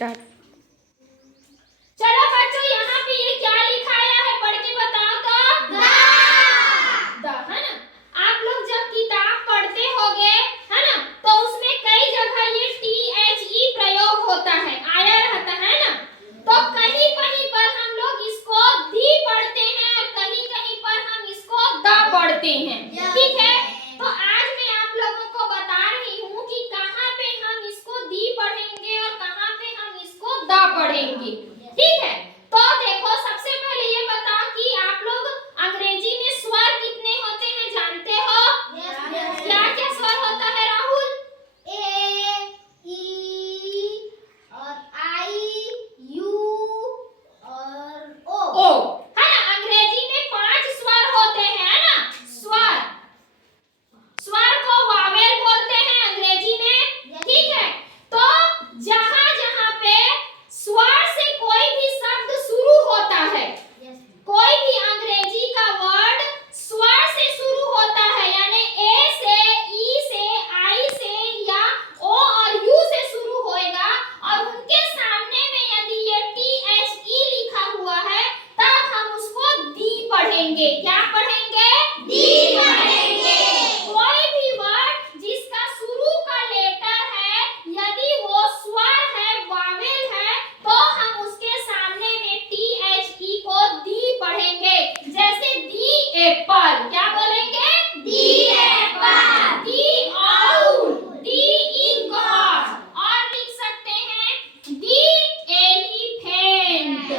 Start. चलो बच्चों, यहाँ पे ये क्या लिखाया है पढ़ के बताओ तो। द है ना। आप लोग जब किताब पढ़ते होगे है ना, तो उसमें कई जगह ये THE प्रयोग होता है, आया रहता है ना। तो कहीं कहीं पर हम लोग इसको दी पढ़ते हैं और कहीं कहीं पर हम इसको द पढ़ते हैं। ठीक है, तो आज मैं आप लोगों को बता रही हूँ कि कहाँ पे हम इसको दी पढ़ेंगे और कहाँ पे हम इसको द पढ़ेंगे। ठीक है, तो देखो सबसे पहले ये बताओ कि आप लोग अंग्रेजी में स्वर कितने होते हैं जानते हो? क्या क्या स्वर होता है राहुल? ए, ई और आई, यू और ओ। है ना, अंग्रेजी में 5 स्वर होते हैं, है ना। स्वर स्वर को वावेल बोलते हैं अंग्रेजी में। ठीक है, तो जहाँ जहाँ पे स्वर से कोई भी शब्द शुरू होता है, कोई भी अंग्रेजी का वर्ड स्वर से शुरू होता है, यानी ए से, ई से, आई से या ओ और यू से शुरू होएगा और उनके सामने में यदि ये THE लिखा हुआ है तब हम उसको दी पढ़ेंगे। क्या पढ़ेंगे? दी पढ़ेंगे। कोई भी वर्ड जिसका शुरू का लेटर है, यदि वो स्वर है, वावेल है, तो हम उसके सामने में THE को दी पढ़ेंगे। जैसे दी एप्पल, क्या बोलेंगे? दी एप्पल। दी आउल, दी इगॉट, और लिख सकते हैं दी एलिफेंट,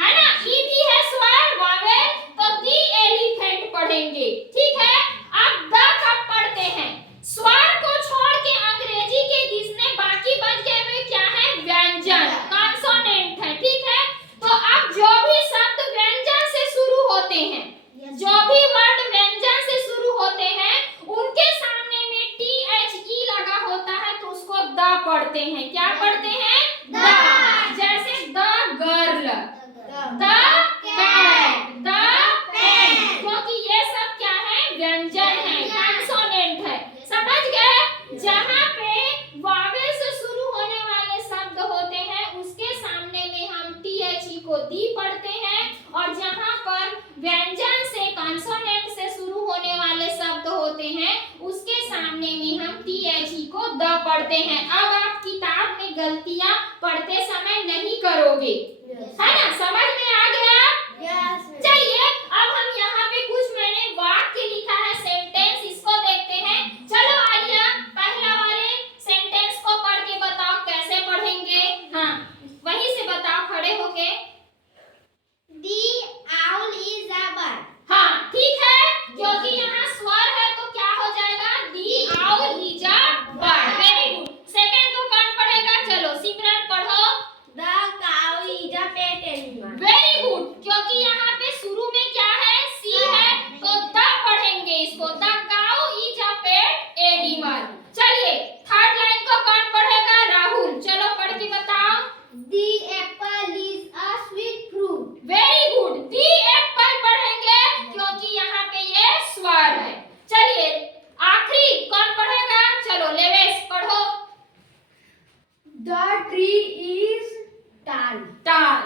है ना। ई भी है स्वर वावेल, तो दी एलिफेंट पढ़ेंगे। ठीक है, अब द कब पढ़ते हैं? स्वर को छोड़ के अंग्रेजी के जिसने बाकी बच गए वे क्या है? व्यंजन, कॉन्सोनेंट है। ठीक है, तो अब जो भी शब्द व्यंजन से शुरू होते हैं, जो भी वर्ड व्यंजन से शुरू होते हैं, उनके सामने में THE लगा होता है तो उसको द पढ़ते हैं। क्या पढ़ते हैं? द। जैसे the girl, the cat, the pen, क्योंकि ये सब क्या है? व्यंजन है, कॉन्सोनेंट है। समझ गए? जहाँ पे वावेल से शुरू होने वाले शब्द होते हैं उसके सामने में हम THE को दी पढ़ते हैं, और जहाँ पर व्यंजन से, कॉन्सोनेंट से शुरू होने वाले शब्द होते हैं उसके सामने में हम THE को द पढ़ते हैं। अब आप किताब में गलतियां पढ़ते समय नहीं करोगे, है ना। समझ में आ गया? चलिए, अब हम यहाँ पे कुछ मैंने वाक्य लिखा है, सेंटेंस, इसको देखते हैं। चलो आलिया, पहला वाले सेंटेंस को पढ़ के बताओ कैसे पढ़ेंगे। हाँ, वहीं से बताओ खड़े होके। The owl is a bird. हाँ ठीक है, क्योंकि यहाँ स्वर है तो क्या हो जाएगा? The owl is a bird. Very good. Second को कौन पढ़ेगा? चलो सिमरन पढ़ो। The cow is a pet animal. Very good, क्योंकि यहाँ पे शुरू में क्या है? सी है, तो द पढ़ेंगे इसको। The cow is a pet animal. चलिए थर्ड लाइन को कौन पढ़ेगा? राहुल, चलो पढ़ के बताओ। The apple is a sweet fruit. Very good, the Apple पढ़ेंगे क्योंकि यहाँ पे ये स्वर है। चलिए आखिरी कौन पढ़ेगा? चलो लेवेश पढ़ो। The tree is tall. टाल,